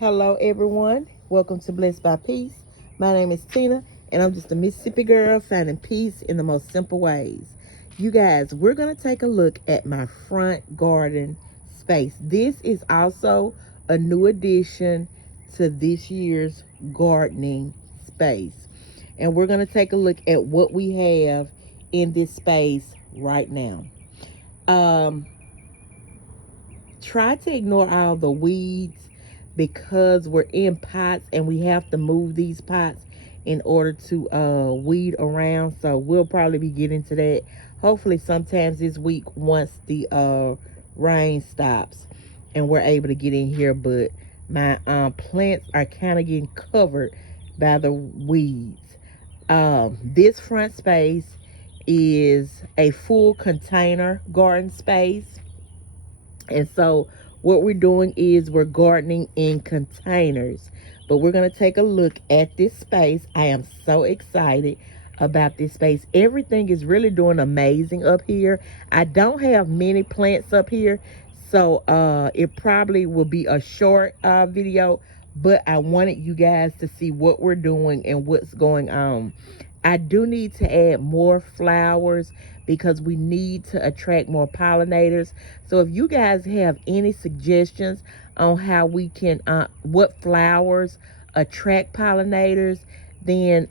Hello everyone, welcome to Blessed by Peace. My name is Tina and I'm just a Mississippi girl finding peace in the most simple ways. You guys, we're going to take a look at my front garden space. This is also a new addition to this year's gardening space. And we're going to take a look at what we have in this space right now. Try to ignore all the weeds because we're in pots and we have to move these pots in order to weed around. So we'll probably be getting to that hopefully sometimes this week once the rain stops and we're able to get in here. But my plants are kind of getting covered by the weeds. This front space is a full container garden space. And so what we're doing is we're gardening in containers. But we're going to take a look at this space. I am so excited about this space. Everything is really doing amazing up here. I don't have many plants up here, so it probably will be a short video, but I wanted you guys to see what we're doing and what's going on. I do need to add more flowers because we need to attract more pollinators. So if you guys have any suggestions on how we can, what flowers attract pollinators, then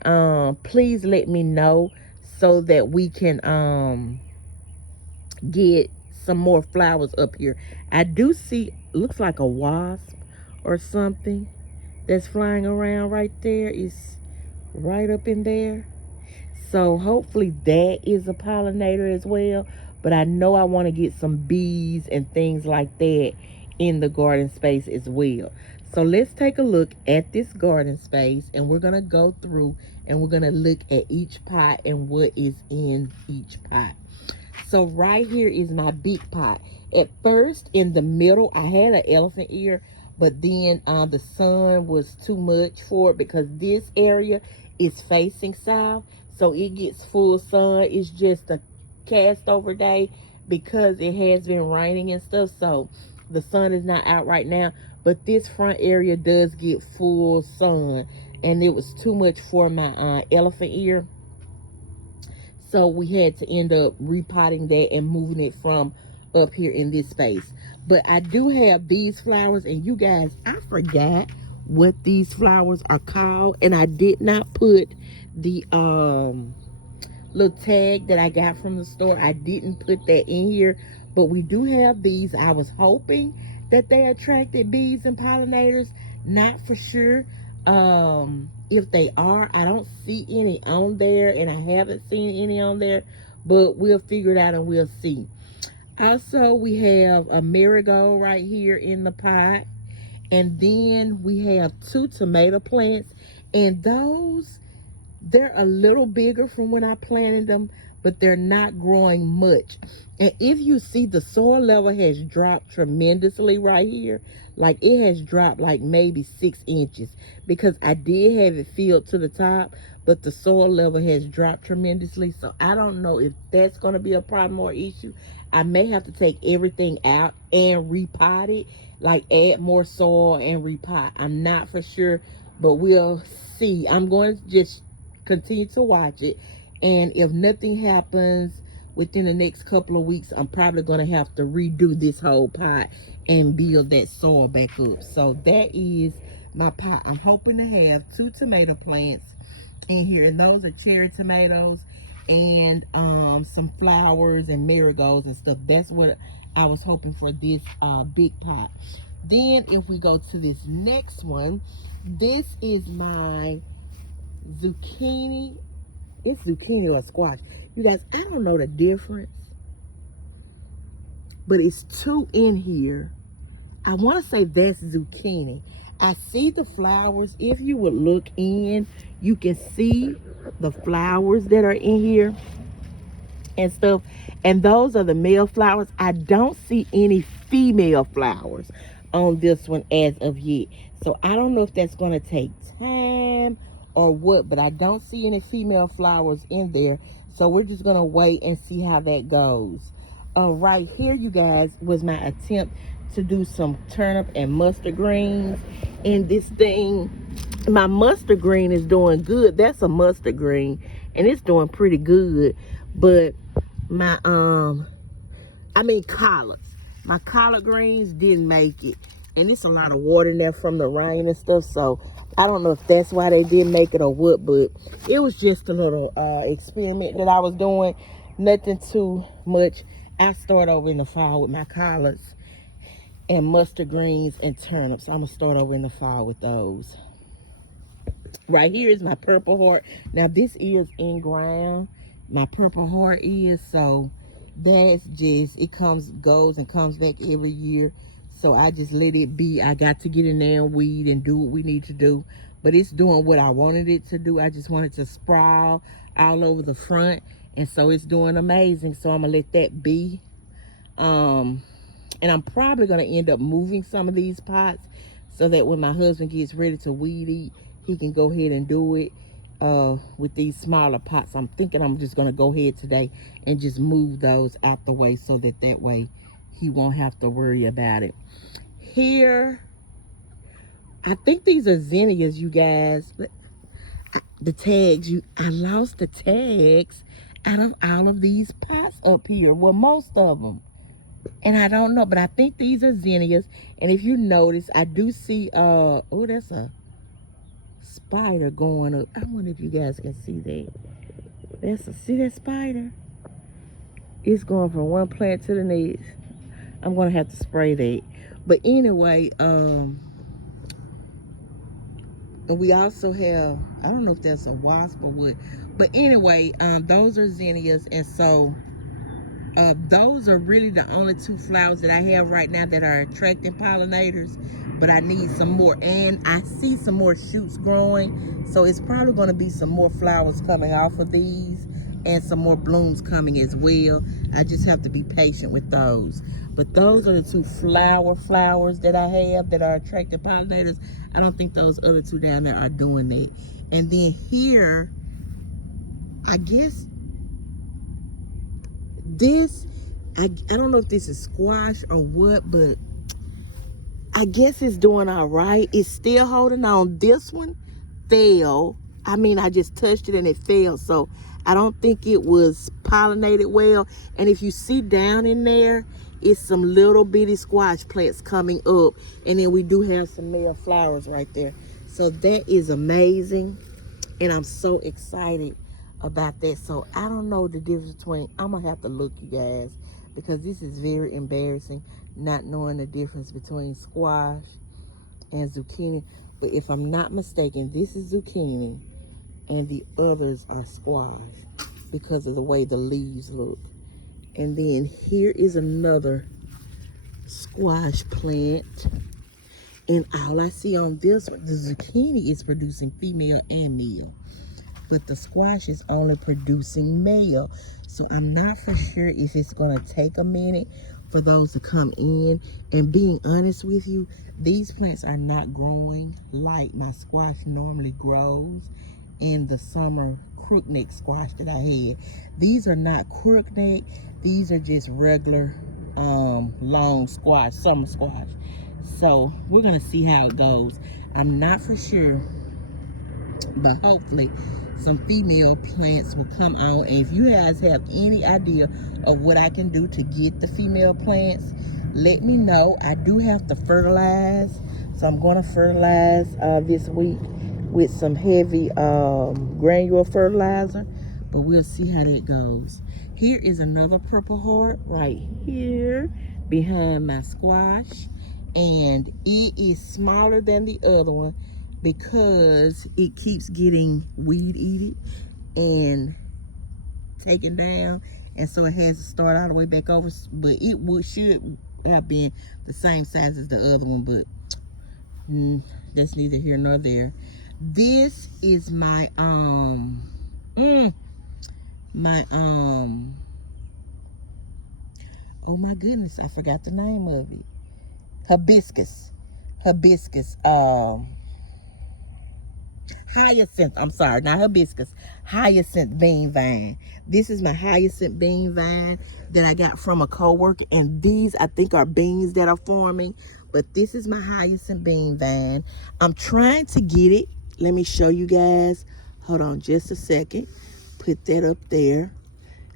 please let me know so that we can get some more flowers up here. I do see, looks like a wasp or something that's flying around right there. It's right up in there. So hopefully that is a pollinator as well. But I know I want to get some bees and things like that in the garden space as well. So let's take a look at this garden space and we're going to go through and we're going to look at each pot and what is in each pot. So right here is my big pot. At first in the middle I had an elephant ear, but then the sun was too much for it because this area is facing south. So it gets full sun. It's just a cast over day because it has been raining and stuff. So the sun is not out right now. But this front area does get full sun. And it was too much for my elephant ear. So we had to end up repotting that and moving it from up here in this space. But I do have these flowers. And you guys, I forgot what these flowers are called. And I did not put the little tag that I got from the store. I didn't put that in here, but we do have these. I was hoping that they attracted bees and pollinators. Not for sure if they are. I don't see any on there, and I haven't seen any on there, but we'll figure it out and we'll see. Also, we have a marigold right here in the pot, and then we have 2 tomato plants, and those, they're a little bigger from when I planted them, but they're not growing much. And if you see, the soil level has dropped tremendously right here. Like it has dropped like maybe 6 inches because I did have it filled to the top, but the soil level has dropped tremendously. So I don't know if that's going to be a problem or issue. I may have to take everything out and repot it, like add more soil and repot. I'm not for sure, but we'll see. I'm going to just continue to watch it, and if nothing happens within the next couple of weeks, I'm probably going to have to redo this whole pot and build that soil back up. So that is my pot. I'm hoping to have 2 tomato plants in here, and those are cherry tomatoes and some flowers and marigolds and stuff. That's what I was hoping for this big pot. Then if we go to this next one, this is my zucchini. It's zucchini or squash. You guys, I don't know the difference, but it's 2 in here. I want to say that's zucchini. I see the flowers. If you would look in, you can see the flowers that are in here and stuff, and those are the male flowers. I don't see any female flowers on this one as of yet, so I don't know if that's going to take time or what, but I don't see any female flowers in there, so we're just gonna wait and see how that goes. Right here, you guys, was my attempt to do some turnip and mustard greens, And this thing, my mustard green is doing good. That's a mustard green, and it's doing pretty good. But my collards. My collard greens didn't make it. And it's a lot of water in there from the rain and stuff. So I don't know if that's why they didn't make it or what, but it was just a little experiment that I was doing. Nothing too much. I start over in the fall with my collards and mustard greens and turnips. I'm gonna start over in the fall with those. Right here is my purple heart. Now this is in ground. My purple heart is, so that's just, it goes and comes back every year. So I just let it be. I got to get in there and weed and do what we need to do. But it's doing what I wanted it to do. I just wanted to sprawl all over the front. And so it's doing amazing. So I'm gonna let that be. And I'm probably gonna end up moving some of these pots so that when my husband gets ready to weed eat, he can go ahead and do it with these smaller pots. I'm thinking I'm just gonna go ahead today and just move those out the way so that way he won't have to worry about it. Here, I think these are zinnias, you guys. The tags, I lost the tags out of all of these pots up here. Well, most of them. And I don't know, but I think these are zinnias. And if you notice, I do see, oh, that's a spider going up. I wonder if you guys can see that. See that spider? It's going from one plant to the next. I'm going to have to spray that. But anyway, we also have, I don't know if that's a wasp or what. But anyway, those are zinnias. And so those are really the only two flowers that I have right now that are attracting pollinators, but I need some more. And I see some more shoots growing, so it's probably going to be some more flowers coming off of these and some more blooms coming as well. I just have to be patient with those. But those are the two flowers that I have that are attracting pollinators. I don't think those other two down there are doing that. And then here, I guess this, I don't know if this is squash or what, but I guess it's doing all right. It's still holding on. This one fell. I just touched it and it fell. So I don't think it was pollinated well. And if you see down in there, it's some little bitty squash plants coming up. And then we do have some male flowers right there. So that is amazing. And I'm so excited about that. So I don't know the difference between, I'm gonna have to look, you guys, because this is very embarrassing not knowing the difference between squash and zucchini. But if I'm not mistaken, this is zucchini and the others are squash because of the way the leaves look. And then here is another squash plant, and all I see on this one, the zucchini is producing female and male, but the squash is only producing male. So I'm not for sure if it's gonna take a minute for those to come in. And being honest with you, these plants are not growing like my squash normally grows in the summer crookneck squash that I had. These are not crookneck, these are just regular long squash, summer squash. So we're gonna see how it goes. I'm not for sure, but hopefully some female plants will come out. And if you guys have any idea of what I can do to get the female plants, let me know. I do have to fertilize, so I'm going to fertilize this week with some heavy granule fertilizer, but we'll see how that goes. Here is another purple heart right here behind my squash, and it is smaller than the other one because it keeps getting weed eaten and taken down, and so it has to start all the way back over. But it should have been the same size as the other one, but that's neither here nor there. This is my oh my goodness, I forgot the name of it. Hibiscus hyacinth, I'm sorry, not hibiscus, hyacinth bean vine. This is my hyacinth bean vine that I got from a coworker, and these I think are beans that are forming, But this is my hyacinth bean vine. I'm trying to get it. Let me show you guys. Hold on just a second. Put that up there.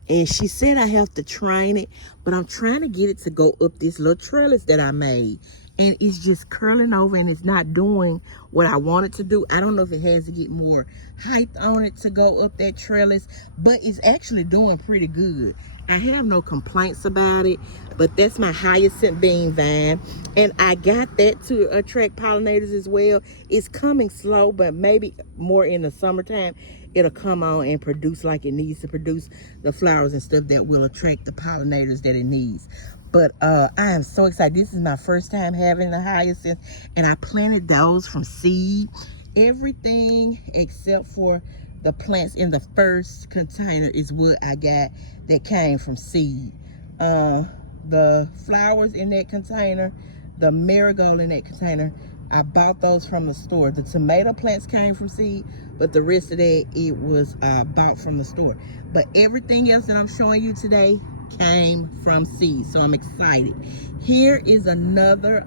And she said I have to train it, but I'm trying to get it to go up this little trellis that I made. And it's just curling over and it's not doing what I want it to do. I don't know if it has to get more height on it to go up that trellis, but it's actually doing pretty good. I have no complaints about it, but that's my hyacinth bean vine. And I got that to attract pollinators as well. It's coming slow, but maybe more in the summertime, it'll come on and produce like it needs to produce the flowers and stuff that will attract the pollinators that it needs. But I am so excited. This is my first time having the hyacinth, and I planted those from seed. Everything except for the plants in the first container is what I got that came from seed. The flowers in that container, the marigold in that container, I bought those from the store. The tomato plants came from seed, but the rest of that, it was bought from the store. But everything else that I'm showing you today came from seed, so I'm excited. Here is another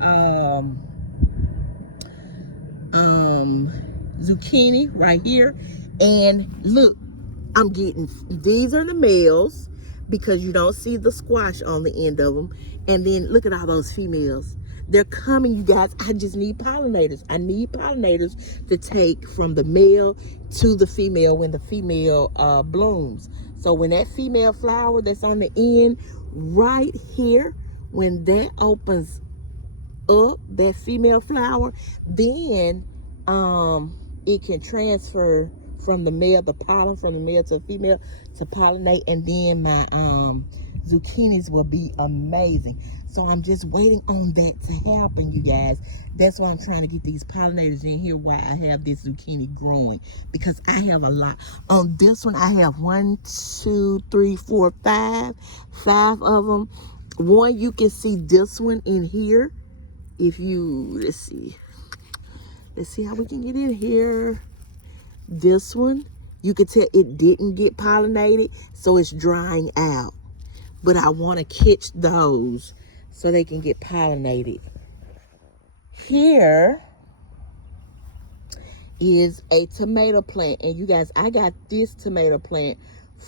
zucchini right here, and look, I'm getting, these are the males because you don't see the squash on the end of them. And then look at all those females. They're coming, you guys. I just need pollinators. I need pollinators to take from the male to the female when the female blooms. So when that female flower that's on the end right here, when that opens up, that female flower, then it can transfer from the male, the pollen from the male to the female to pollinate, and then my zucchinis will be amazing. So I'm just waiting on that to happen, you guys. That's why I'm trying to get these pollinators in here while I have this zucchini growing, because I have a lot. On this one, I have 1, 2, 3, 4, 5 of them. One, you can see this one in here. If you, let's see how we can get in here. This one, you can tell it didn't get pollinated, so it's drying out. But I want to catch those so they can get pollinated. Here is a tomato plant, and you guys, I got this tomato plant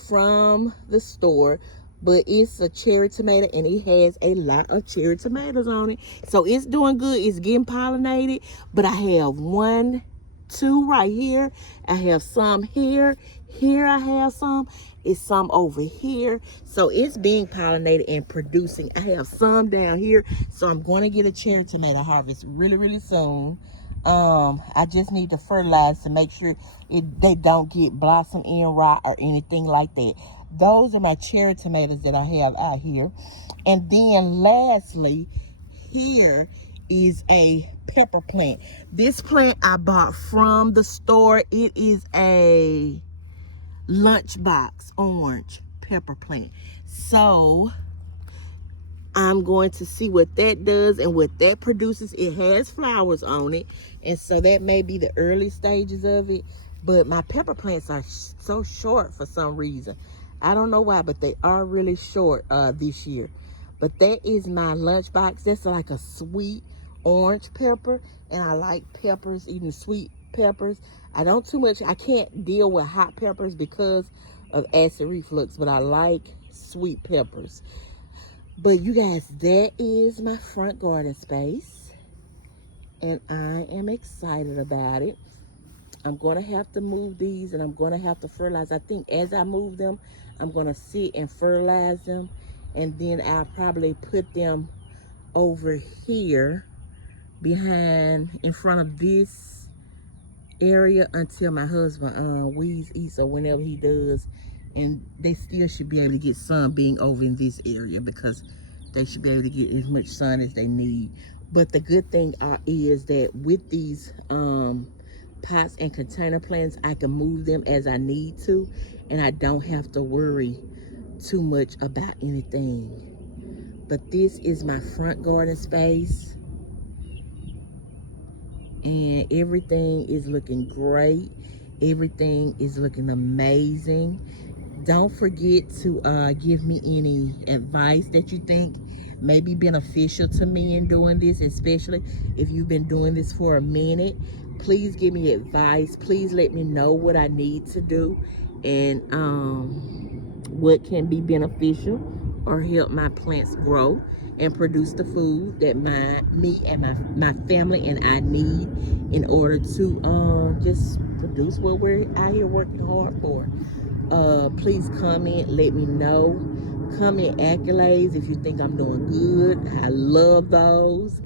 from the store, but it's a cherry tomato and it has a lot of cherry tomatoes on it, so it's doing good. It's getting pollinated. But I have 1, 2 right here. I have some here. Here I have some. It's some over here. So it's being pollinated and producing. I have some down here. So I'm going to get a cherry tomato harvest really, really soon. I just need to fertilize to make sure they don't get blossom end rot or anything like that. Those are my cherry tomatoes that I have out here. And then lastly, here is a pepper plant. This plant I bought from the store. It is a lunchbox orange pepper plant. So I'm going to see what that does and what that produces. It has flowers on it, and so that may be the early stages of it. But my pepper plants are so short for some reason. I don't know why, but they are really short this year. But that is my lunchbox. That's like a sweet orange pepper, and I like peppers, even sweet peppers. I can't deal with hot peppers because of acid reflux, but I like sweet peppers. But you guys, that is my front garden space, and I am excited about it. I'm going to have to move these, and I'm going to have to fertilize. I think as I move them, I'm going to sit and fertilize them, and then I'll probably put them over here in front of this area until my husband weeds eats, or whenever he does. And they still should be able to get sun being over in this area, because they should be able to get as much sun as they need. But the good thing is that with these pots and container plants, I can move them as I need to, and I don't have to worry too much about anything. But this is my front garden space, and everything is looking great. Everything is looking amazing. Don't forget to give me any advice that you think may be beneficial to me in doing this, especially if you've been doing this for a minute. Please give me advice. Please let me know what I need to do and what can be beneficial or help my plants grow and produce the food that me and my family and I need in order to just produce what we're out here working hard for. Please comment, let me know. Comment accolades if you think I'm doing good. I love those.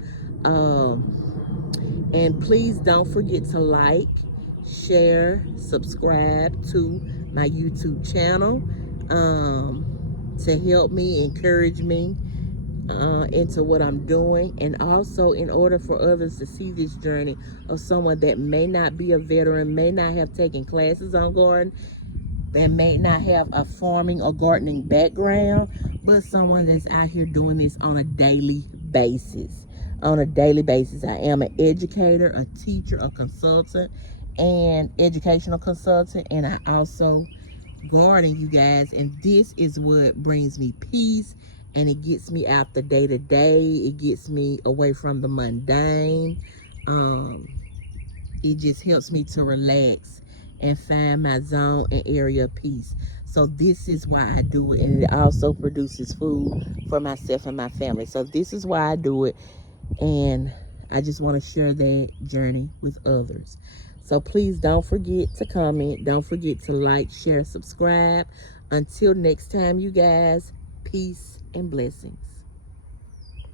And please don't forget to like, share, subscribe to my YouTube channel to help me, encourage me into what I'm doing. And also, in order for others to see this journey of someone that may not be a veteran, may not have taken classes on garden, and may not have a farming or gardening background, but someone that's out here doing this on a daily basis. On a daily basis. I am an educator, a teacher, a consultant, and educational consultant, and I also garden, you guys, and this is what brings me peace, and it gets me out the day to day. It gets me away from the mundane. It just helps me to relax and find my zone and area of peace. So this is why I do it, and it also produces food for myself and my family. So this is why I do it, and I just want to share that journey with others. So please don't forget to comment, don't forget to like, share, subscribe. Until next time, you guys, peace and blessings.